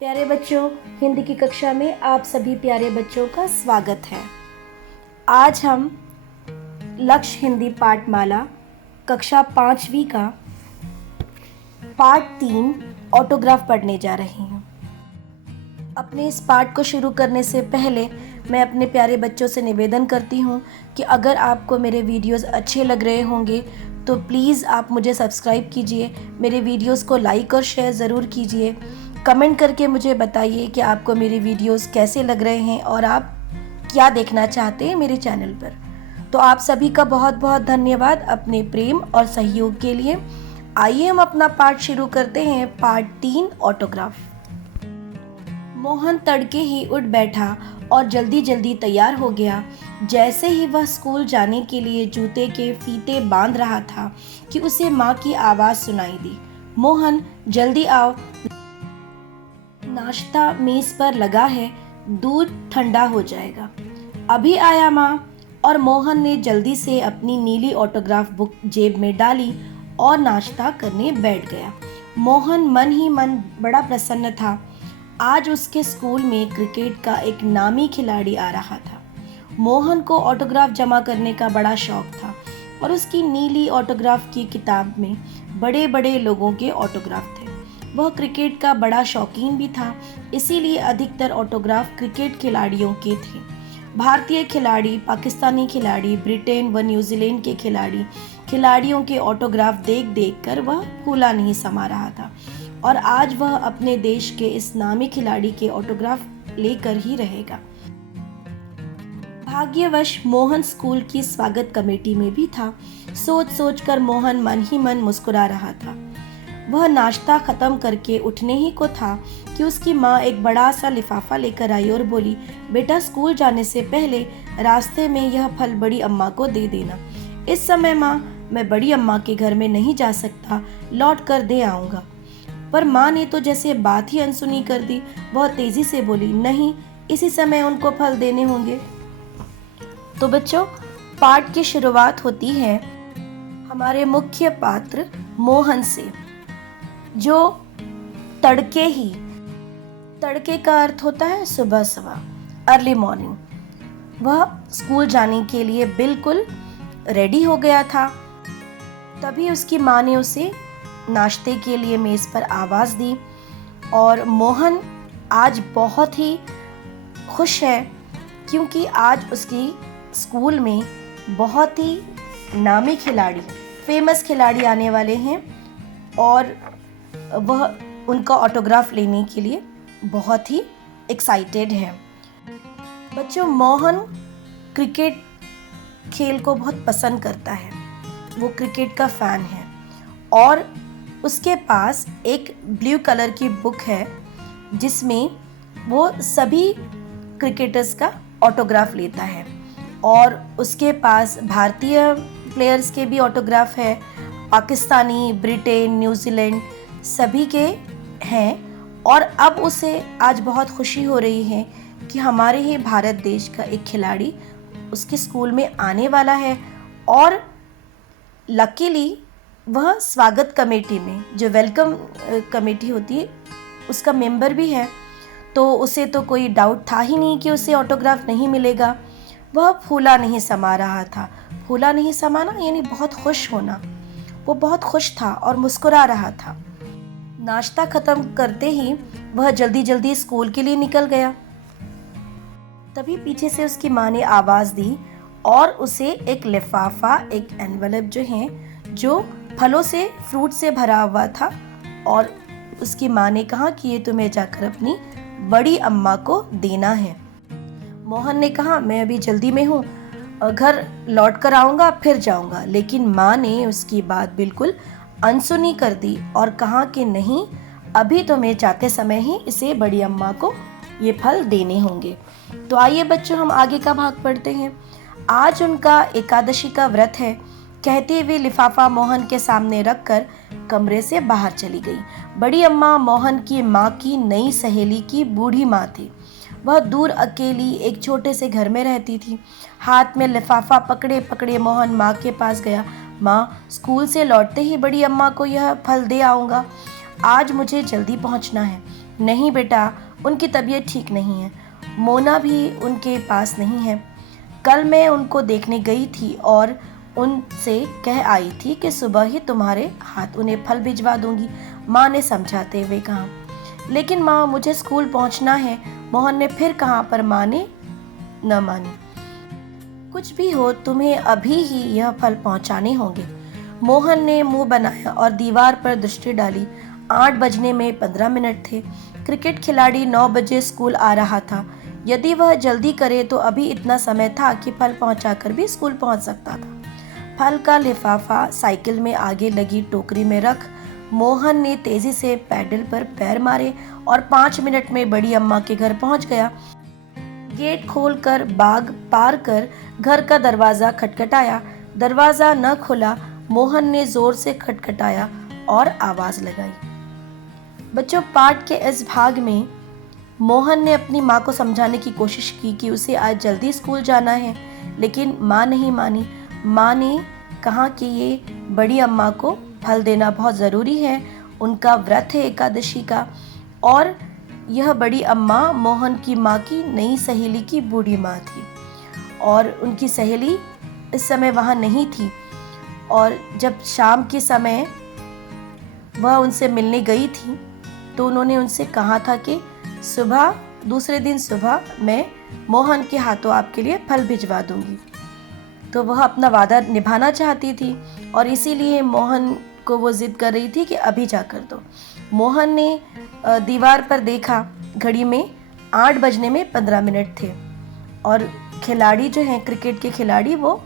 प्यारे बच्चों, हिंदी की कक्षा में आप सभी प्यारे बच्चों का स्वागत है। आज हम लक्ष्य हिंदी पाठमाला कक्षा 5वीं का पाठ 3 ऑटोग्राफ पढ़ने जा रहे हैं। अपने इस पाठ को शुरू करने से पहले मैं अपने प्यारे बच्चों से निवेदन करती हूँ कि अगर आपको मेरे वीडियोस अच्छे लग रहे होंगे तो प्लीज़ आप मुझे सब्सक्राइब कीजिए, मेरे वीडियोस को लाइक और शेयर ज़रूर कीजिए। कमेंट करके मुझे बताइए कि आपको मेरे वीडियोस कैसे लग रहे हैं और आप क्या देखना चाहते हैं मेरे चैनल पर। तो आप सभी का बहुत बहुत धन्यवाद अपने प्रेम और सहयोग के लिए। आइए हम अपना पाठ शुरू करते हैं। पाठ 3 ऑटोग्राफ। मोहन तड़के ही उठ बैठा और जल्दी जल्दी तैयार हो गया। जैसे ही वह स्कूल जाने के लिए जूते के फीते बांध रहा था कि उसे माँ की आवाज़ सुनाई दी, मोहन जल्दी आओ, नाश्ता मेज पर लगा है, दूध ठंडा हो जाएगा। अभी आया माँ। और मोहन ने जल्दी से अपनी नीली ऑटोग्राफ बुक जेब में डाली और नाश्ता करने बैठ गया। मोहन मन ही मन बड़ा प्रसन्न था। आज उसके स्कूल में क्रिकेट का एक नामी खिलाड़ी आ रहा था। मोहन को ऑटोग्राफ जमा करने का बड़ा शौक था और उसकी नीली ऑटोग्राफ की किताब में बड़े बड़े लोगों के ऑटोग्राफ थे। वह क्रिकेट का बड़ा शौकीन भी था, इसीलिए अधिकतर ऑटोग्राफ क्रिकेट खिलाड़ियों के थे। भारतीय खिलाड़ी, पाकिस्तानी खिलाड़ी, ब्रिटेन व न्यूजीलैंड के खिलाड़ियों के ऑटोग्राफ देख देख कर वह फूला नहीं समा रहा था और आज वह अपने देश के इस नामी खिलाड़ी के ऑटोग्राफ लेकर ही रहेगा। भाग्यवश मोहन स्कूल की स्वागत कमेटी में भी था। सोच सोच कर मोहन मन ही मन मुस्कुरा रहा था। वह नाश्ता खत्म करके उठने ही को था कि उसकी माँ एक बड़ा सा लिफाफा लेकर आई और बोली, बेटा स्कूल जाने से पहले रास्ते में यह फल बड़ी अम्मा को दे देना। इस समय माँ, मैं बड़ी अम्मा के घर में नहीं जा सकता, लौट कर दे आऊँगा। पर माँ ने तो जैसे बात ही अनसुनी कर दी। वह तेजी से बोली, नहीं, इसी समय उनको फल देने होंगे। तो बच्चों, पाठ की शुरुआत होती है हमारे मुख्य पात्र मोहन से, जो तड़के का अर्थ होता है सुबह सुबह, अर्ली मॉर्निंग। वह स्कूल जाने के लिए बिल्कुल रेडी हो गया था। तभी उसकी माँ ने उसे नाश्ते के लिए मेज पर आवाज़ दी और मोहन आज बहुत ही खुश है क्योंकि आज उसकी स्कूल में बहुत ही नामी खिलाड़ी, फेमस खिलाड़ी आने वाले हैं और वह उनका ऑटोग्राफ लेने के लिए बहुत ही एक्साइटेड है। बच्चों, मोहन क्रिकेट खेल को बहुत पसंद करता है, वो क्रिकेट का फ़ैन है और उसके पास एक ब्लू कलर की बुक है जिसमें वो सभी क्रिकेटर्स का ऑटोग्राफ लेता है और उसके पास भारतीय प्लेयर्स के भी ऑटोग्राफ है, पाकिस्तानी, ब्रिटेन, न्यूजीलैंड सभी के हैं। और अब उसे आज बहुत खुशी हो रही है कि हमारे ही भारत देश का एक खिलाड़ी उसके स्कूल में आने वाला है और लकीली वह स्वागत कमेटी में, जो वेलकम कमेटी होती है, उसका मेंबर भी है। तो उसे तो कोई डाउट था ही नहीं कि उसे ऑटोग्राफ नहीं मिलेगा। वह फूला नहीं समा रहा था। फूला नहीं समाना यानी बहुत खुश होना। वो बहुत खुश था और मुस्कुरा रहा था। नाश्ता खत्म करते ही वह जल्दी जल्दी स्कूल के लिए निकल गया। तभी पीछे से उसकी माँ ने आवाज़ दी और उसे एक लिफाफा, एक एनवेलप जो है, जो फलों से, फ्रूट से भरा हुआ था और उसकी माँ ने कहा कि ये तुम्हें जाकर अपनी बड़ी अम्मा को देना है। मोहन ने कहा, मैं अभी जल्दी में हूँ, घर लौट कर आऊँगा, फिर जाऊँगा। लेकिन माँ ने उसकी बात बिल्कुल अनसुनी कर दी और कहा कि नहीं, अभी तो मैं जाते समय ही इसे बड़ी अम्मा को ये फल देने होंगे। तो आइए बच्चों, हम आगे का भाग पढ़ते हैं। आज उनका एकादशी का व्रत है, कहते हुए लिफाफा मोहन के सामने रखकर कमरे से बाहर चली गई। बड़ी अम्मा मोहन की माँ की नई सहेली की बूढ़ी माँ थी। वह दूर अकेली एक छोटे से घर में रहती थी। हाथ में लिफाफा पकड़े पकड़े मोहन माँ के पास गया। माँ, स्कूल से लौटते ही बड़ी अम्मा को यह फल दे आऊँगा। आज मुझे जल्दी पहुँचना है। नहीं बेटा, उनकी तबीयत ठीक नहीं है। मोना भी उनके पास नहीं है। कल मैं उनको देखने गई थी और उनसे कह आई थी कि सुबह ही तुम्हारे हाथ उन्हें फल भिजवा दूंगी, माँ ने समझाते हुए कहा। लेकिन माँ, मुझे स्कूल पहुंचना है, मोहन ने फिर कहा, पर माँ ने न मानी। कुछ भी हो, तुम्हें अभी ही यह फल पहुंचाने होंगे। मोहन ने मुंह बनाया और दीवार पर दृष्टि डाली। 8 बजने में 15 मिनट थे। क्रिकेट खिलाड़ी 9 बजे स्कूल आ रहा था। यदि वह जल्दी करे तो अभी इतना समय था कि फल पहुंचाकर भी स्कूल पहुंच सकता था। फल का लिफाफा साइकिल में आगे लगी टोकरी में रख मोहन ने तेजी से पैडल पर पैर मारे और 5 मिनट में बड़ी अम्मा के घर पहुंच गया। गेट खोलकर बाग पार कर घर का दरवाजा खटखटाया। दरवाजा न खुला। मोहन ने जोर से खटखटाया और आवाज लगाई। बच्चों, पाठ के इस भाग में मोहन ने अपनी माँ को समझाने की कोशिश की कि उसे आज जल्दी स्कूल जाना है, लेकिन माँ नहीं मानी। माँ ने कहा कि ये बड़ी अम्मा को फल देना बहुत ज़रूरी है, उनका व्रत है एकादशी का। और यह बड़ी अम्मा मोहन की माँ की नई सहेली की बूढ़ी माँ थी और उनकी सहेली इस समय वहाँ नहीं थी। और जब शाम के समय वह उनसे मिलने गई थी तो उन्होंने उनसे कहा था कि दूसरे दिन सुबह मैं मोहन के हाथों आपके लिए फल भिजवा दूंगी। तो वह अपना वादा निभाना चाहती थी और इसीलिए मोहन को वो जिद कर रही थी कि अभी जाकर दो। मोहन ने दीवार पर देखा, घड़ी में 8 बजने में 15 मिनट थे और खिलाड़ी जो हैं, क्रिकेट के खिलाड़ी, वो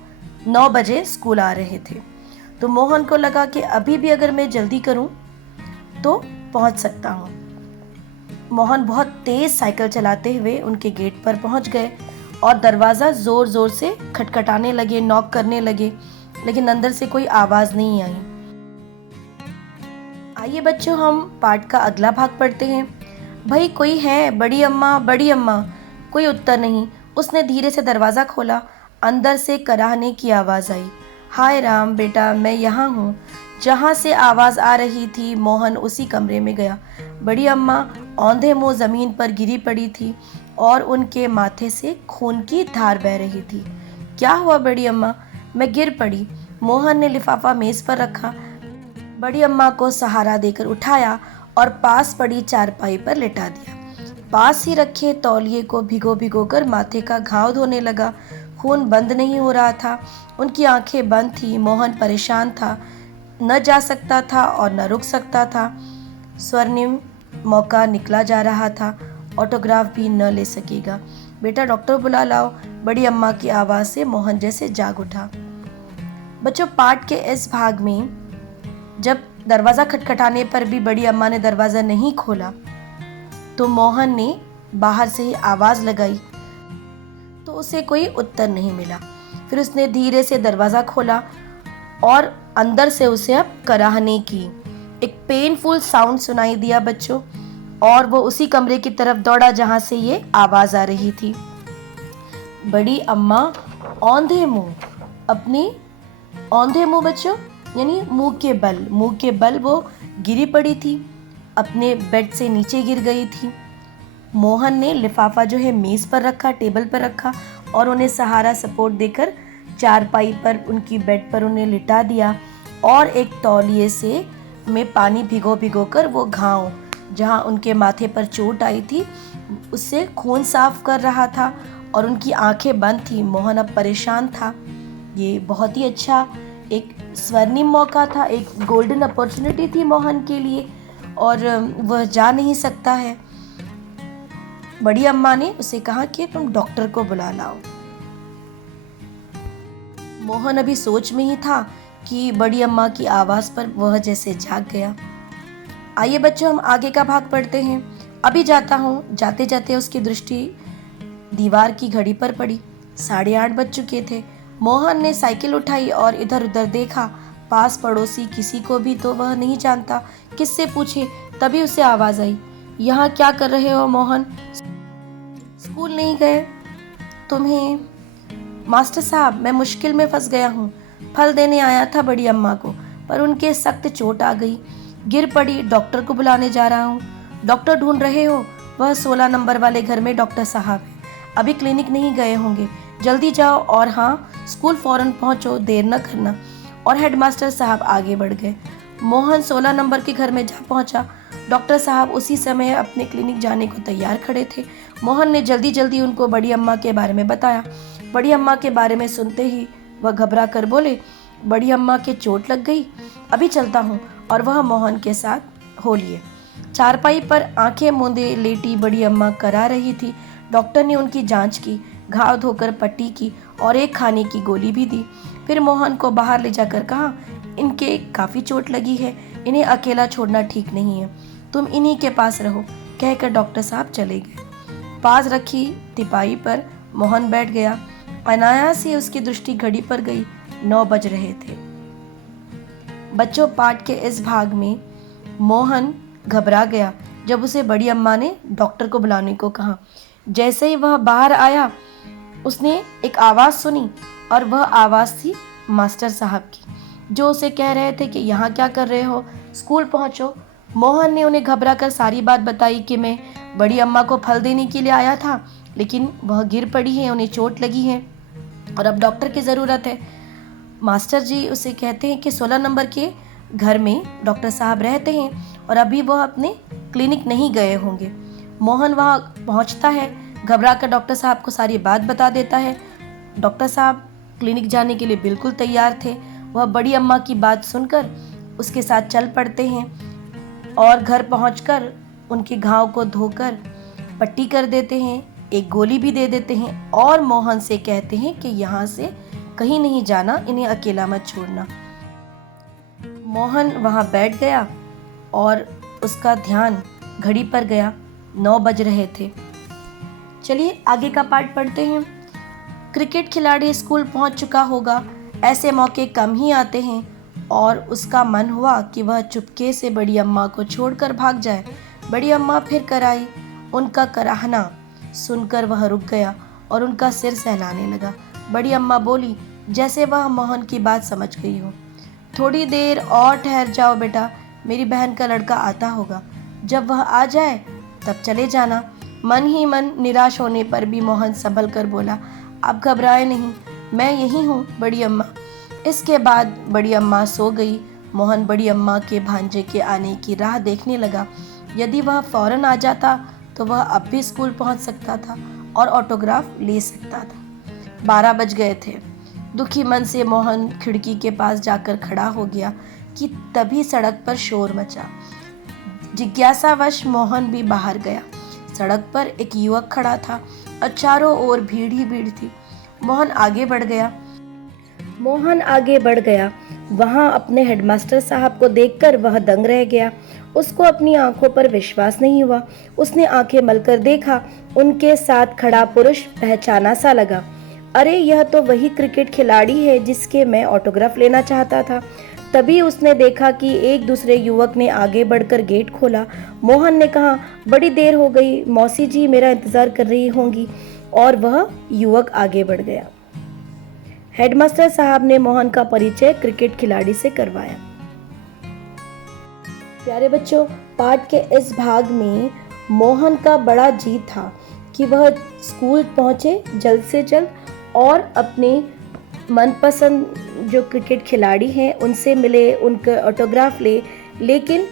9 बजे स्कूल आ रहे थे। तो मोहन को लगा कि अभी भी अगर मैं जल्दी करूं तो पहुंच सकता हूं। मोहन बहुत तेज साइकिल चलाते हुए उनके गेट पर पहुंच गए और दरवाज़ा ज़ोर ज़ोर से खटखटाने लगे, नॉक करने लगे, लेकिन अंदर से कोई आवाज़ नहीं आई। आइए बच्चों, हम पाठ का अगला भाग पढ़ते हैं। भाई कोई है? बड़ी अम्मा, बड़ी अम्मा। कोई उत्तर नहीं। उसने धीरे से दरवाज़ा खोला। अंदर से कराहने की आवाज़ आई। हाय राम बेटा, मैं यहाँ हूँ। जहाँ से आवाज़ आ रही थी मोहन उसी कमरे में गया। बड़ी अम्मा औंधे मुँह ज़मीन पर गिरी पड़ी थी और उनके माथे से खून की धार बह रही थी। क्या हुआ बड़ी अम्मा? मैं गिर पड़ी। मोहन ने लिफाफा मेज़ पर रखा, बड़ी अम्मा को सहारा देकर उठाया और पास पड़ी चारपाई पर लिटा दिया। पास ही रखे तौलिए को भिगो भिगो कर माथे का घाव धोने लगा। खून बंद नहीं हो रहा था। उनकी आंखें बंद थी। मोहन परेशान था, न जा सकता था और न रुक सकता था। स्वर्णिम मौका निकला जा रहा था, ऑटोग्राफ भी न ले सकेगा। बेटा डॉक्टर बुला लाओ, बड़ी अम्मा की आवाज़ से मोहन जैसे जाग उठा। बच्चों, पाठ के इस भाग में जब दरवाज़ा खटखटाने पर भी बड़ी अम्मा ने दरवाज़ा नहीं खोला तो मोहन ने बाहर से ही आवाज़ लगाई तो उसे कोई उत्तर नहीं मिला। फिर उसने धीरे से दरवाज़ा खोला और अंदर से उसे अब कराहने की एक पेनफुल साउंड सुनाई दिया बच्चों, और वो उसी कमरे की तरफ दौड़ा जहाँ से ये आवाज़ आ रही थी। बड़ी अम्मा औंधे मुंह बच्चों, यानी मुंह के बल वो गिरी पड़ी थी, अपने बेड से नीचे गिर गई थी। मोहन ने लिफाफा जो है मेज़ पर रखा, टेबल पर रखा और उन्हें सहारा सपोर्ट देकर चारपाई पर उनकी बेड पर उन्हें लिटा दिया और एक तौलिए से में पानी भिगो कर वो घाव जहाँ उनके माथे पर चोट आई थी उससे खून साफ कर रहा था और उनकी आंखें बंद थी। मोहन अब परेशान था। ये बहुत ही अच्छा एक स्वर्णिम मौका था, एक गोल्डन अपॉर्चुनिटी थी मोहन के लिए और वह जा नहीं सकता है। बड़ी अम्मा ने उसे कहा कि तुम डॉक्टर को बुला लाओ। मोहन अभी सोच में ही था कि बड़ी अम्मा की आवाज़ पर वह जैसे जाग गया। आइए बच्चों, हम आगे का भाग पढ़ते हैं। अभी जाता हूँ। जाते जाते उसकी दृष्टि दीवार की घड़ी पर पड़ी। 8:30 बज चुके थे। मोहन ने साइकिल उठाई और इधर उधर देखा। पास पड़ोसी किसी को भी तो वह नहीं जानता, किससे पूछे। तभी उसे आवाज़ आई, यहाँ क्या कर रहे हो मोहन? स्कूल नहीं गए? तुम्हें? मास्टर साहब, मैं मुश्किल में फंस गया हूँ। फल देने आया था बड़ी अम्मा को, पर उनके सख्त चोट आ गई, गिर पड़ी, डॉक्टर को बुलाने जा रहा हूँ। डॉक्टर ढूंढ रहे हो? वह 16 नंबर वाले घर में डॉक्टर साहब है, अभी क्लिनिक नहीं गए होंगे, जल्दी जाओ और हाँ, स्कूल फौरन पहुंचो, देर न करना। और हेडमास्टर साहब आगे बढ़ गए। मोहन 16 नंबर के घर में जा पहुंचा। डॉक्टर साहब उसी समय अपने क्लिनिक जाने को तैयार खड़े थे। मोहन ने जल्दी जल्दी उनको बड़ी अम्मा के बारे में बताया। बड़ी अम्मा के बारे में सुनते ही वह घबरा कर बोले, बड़ी अम्मा के चोट लग गई, अभी चलता हूँ। और वह मोहन के साथ हो लिए। चारपाई पर आंखें मूंदे लेटी बड़ी अम्मा करा रही थी। डॉक्टर ने उनकी जांच की, घाव धोकर पट्टी की और एक खाने की गोली भी दी। फिर मोहन को बाहर ले जाकर कहा, इनके काफ़ी चोट लगी है, इन्हें अकेला छोड़ना ठीक नहीं है, तुम इन्हीं के पास रहो, कहकर डॉक्टर साहब चले गए। पास रखी तिपाई पर मोहन बैठ गया। अनायास ही उसकी दृष्टि घड़ी पर गई। 9 बज रहे थे। बच्चों, पाठ के इस भाग में मोहन घबरा गया जब उसे बड़ी अम्मा ने डॉक्टर को बुलाने को कहा। जैसे ही वह बाहर आया, उसने एक आवाज़ सुनी और वह आवाज़ थी मास्टर साहब की, जो उसे कह रहे थे कि यहाँ क्या कर रहे हो, स्कूल पहुँचो। मोहन ने उन्हें घबरा कर सारी बात बताई कि मैं बड़ी अम्मा को फल देने के लिए आया था, लेकिन वह गिर पड़ी है, उन्हें चोट लगी है और अब डॉक्टर की ज़रूरत है। मास्टर जी उसे कहते हैं कि 16 नंबर के घर में डॉक्टर साहब रहते हैं और अभी वह अपने क्लिनिक नहीं गए होंगे। मोहन वहाँ पहुँचता है, घबरा कर डॉक्टर साहब को सारी बात बता देता है। डॉक्टर साहब क्लिनिक जाने के लिए बिल्कुल तैयार थे। वह बड़ी अम्मा की बात सुनकर उसके साथ चल पड़ते हैं और घर पहुंचकर उनके घाव को धोकर पट्टी कर देते हैं, एक गोली भी दे देते हैं और मोहन से कहते हैं कि यहाँ से कहीं नहीं जाना, इन्हें अकेला मत छोड़ना। मोहन वहाँ बैठ गया और उसका ध्यान घड़ी पर गया। 9 बज रहे थे। चलिए आगे का पार्ट पढ़ते हैं। क्रिकेट खिलाड़ी स्कूल पहुंच चुका होगा, ऐसे मौके कम ही आते हैं और उसका मन हुआ कि वह चुपके से बड़ी अम्मा को छोड़कर भाग जाए। बड़ी अम्मा फिर कराई। उनका कराहना सुनकर वह रुक गया और उनका सिर सहलाने लगा। बड़ी अम्मा बोली, जैसे वह मोहन की बात समझ गई हो, थोड़ी देर और ठहर जाओ बेटा, मेरी बहन का लड़का आता होगा, जब वह आ जाए तब चले जाना। मन ही मन निराश होने पर भी मोहन संभल कर बोला, आप घबराए नहीं, मैं यही हूँ बड़ी अम्मा। इसके बाद बड़ी अम्मा सो गई। मोहन बड़ी अम्मा के भांजे के आने की राह देखने लगा। यदि वह फौरन आ जाता तो वह अब भी स्कूल पहुँच सकता था और ऑटोग्राफ ले सकता था। 12 बज गए थे। दुखी मन से मोहन खिड़की के पास जाकर खड़ा हो गया कि तभी सड़क पर शोर मचा। जिज्ञासावश मोहन भी बाहर गया। सड़क पर एक युवक खड़ा था और चारों ओर भीड़ ही भीड़ थी। मोहन आगे बढ़ गया। वहां अपने हेडमास्टर साहब को देखकर वह दंग रह गया। उसको अपनी आंखों पर विश्वास नहीं हुआ। उसने आंखें मलकर देखा। उनके साथ खड़ा पुरुष पहचाना सा लगा। अरे, यह तो वही क्रिकेट खिलाड़ी है जिसके मैं ऑटोग्राफ लेना चाहता था। तभी उसने देखा कि एक दूसरे युवक ने आगे बढ़कर गेट खोला। मोहन ने कहा, बड़ी देर हो गई, मौसी जी मेरा इंतजार कर रही होंगी, और वह युवक आगे बढ़ गया। हेडमास्टर साहब ने मोहन का परिचय क्रिकेट खिलाड़ी से करवाया। प्यारे बच्चों, पाठ के इस भाग में मोहन का बड़ा जी था कि वह स्कूल पहुंचे जल्द से जल्द और अपने मनपसंद जो क्रिकेट खिलाड़ी हैं उनसे मिले, उनका ऑटोग्राफ ले। लेकिन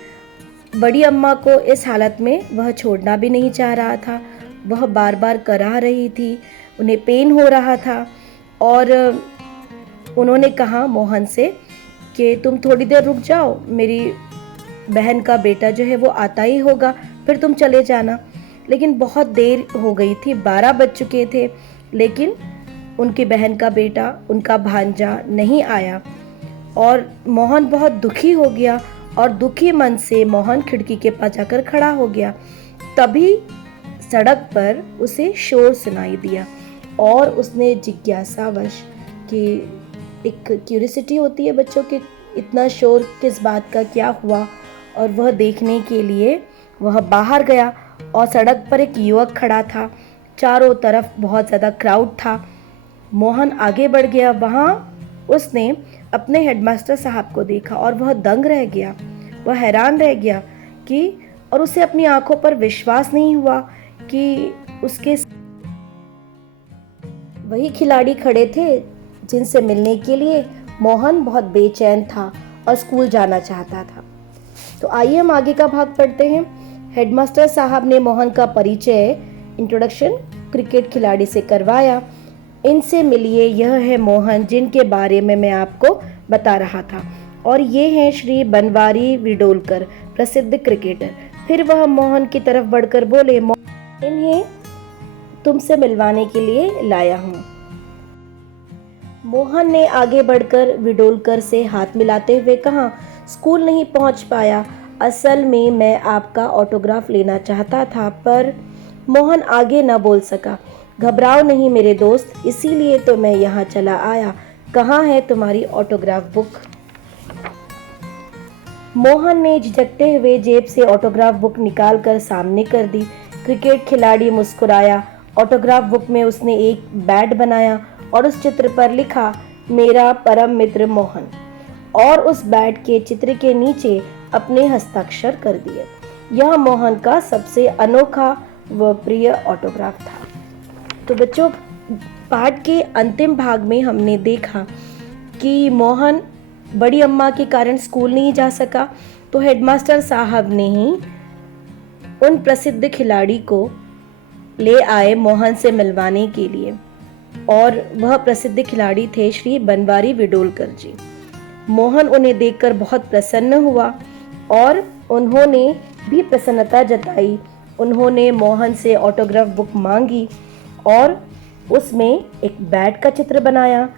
बड़ी अम्मा को इस हालत में वह छोड़ना भी नहीं चाह रहा था। वह बार बार कराह रही थी, उन्हें पेन हो रहा था और उन्होंने कहा मोहन से कि तुम थोड़ी देर रुक जाओ, मेरी बहन का बेटा जो है वो आता ही होगा, फिर तुम चले जाना। लेकिन बहुत देर हो गई थी, 12 बज चुके थे, लेकिन उनकी बहन का बेटा, उनका भांजा नहीं आया और मोहन बहुत दुखी हो गया और दुखी मन से मोहन खिड़की के पास जाकर खड़ा हो गया। तभी सड़क पर उसे शोर सुनाई दिया और उसने जिज्ञासावश, कि एक क्यूरियोसिटी होती है बच्चों के, इतना शोर किस बात का, क्या हुआ, और वह देखने के लिए वह बाहर गया और सड़क पर एक युवक खड़ा था। चारों तरफ बहुत ज़्यादा क्राउड था। मोहन आगे बढ़ गया। वहाँ उसने अपने हेडमास्टर साहब को देखा और वह दंग रह गया। वह हैरान रह गया कि और उसे अपनी आंखों पर विश्वास नहीं हुआ कि उसके वही खिलाड़ी खड़े थे जिनसे मिलने के लिए मोहन बहुत बेचैन था और स्कूल जाना चाहता था। तो आइए हम आगे का भाग पढ़ते हैं। हेडमास्टर साहब ने मोहन का परिचय इंट्रोडक्शन क्रिकेट खिलाड़ी से करवाया। इनसे मिलिए, यह है मोहन जिनके बारे में मैं आपको बता रहा था, और ये हैं श्री बनवारी विडोलकर, प्रसिद्ध क्रिकेटर। फिर वह मोहन की तरफ बढ़कर बोले, इन्हें तुमसे मिलवाने के लिए लाया हूँ। मोहन ने आगे बढ़कर विडोलकर से हाथ मिलाते हुए कहा, स्कूल नहीं पहुंच पाया, असल में मैं आपका ऑटोग्राफ लेना चाहता था, पर मोहन आगे न बोल सका। घबराओ नहीं मेरे दोस्त, इसीलिए तो मैं यहाँ चला आया। कहाँ है तुम्हारी ऑटोग्राफ बुक? मोहन ने झिझकते हुए जेब से ऑटोग्राफ बुक निकालकर सामने कर दी। क्रिकेट खिलाड़ी मुस्कुराया। ऑटोग्राफ बुक में उसने एक बैट बनाया और उस चित्र पर लिखा, मेरा परम मित्र मोहन, और उस बैट के चित्र के नीचे अपने हस्ताक्षर कर दिए। यह मोहन का सबसे अनोखा व प्रिय ऑटोग्राफ था। तो बच्चों, पाठ के अंतिम भाग में हमने देखा कि मोहन बड़ी अम्मा के कारण स्कूल नहीं जा सका, तो हेडमास्टर साहब ने ही उन प्रसिद्ध खिलाड़ी को ले आए मोहन से मिलवाने के लिए, और वह प्रसिद्ध खिलाड़ी थे श्री बनवारी विडोलकर जी। मोहन उन्हें देखकर बहुत प्रसन्न हुआ और उन्होंने भी प्रसन्नता जताई। उन्होंने मोहन से ऑटोग्राफ बुक मांगी और उसमें एक बैट का चित्र बनाया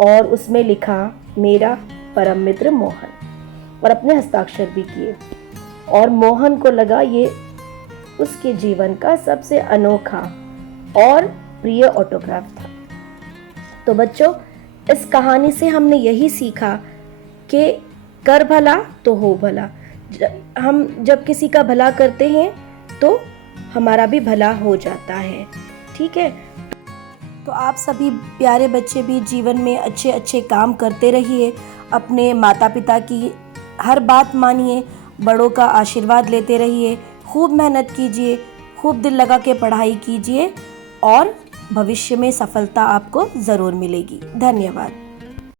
और उसमें लिखा, मेरा परम मित्र मोहन, और अपने हस्ताक्षर भी किए। और मोहन को लगा ये उसके जीवन का सबसे अनोखा और प्रिय ऑटोग्राफ था। तो बच्चों, इस कहानी से हमने यही सीखा कि कर भला तो हो भला। हम जब किसी का भला करते हैं तो हमारा भी भला हो जाता है। ठीक है, तो आप सभी प्यारे बच्चे भी जीवन में अच्छे अच्छे काम करते रहिए, अपने माता पिता की हर बात मानिए, बड़ों का आशीर्वाद लेते रहिए, खूब मेहनत कीजिए, खूब दिल लगा के पढ़ाई कीजिए, और भविष्य में सफलता आपको ज़रूर मिलेगी। धन्यवाद।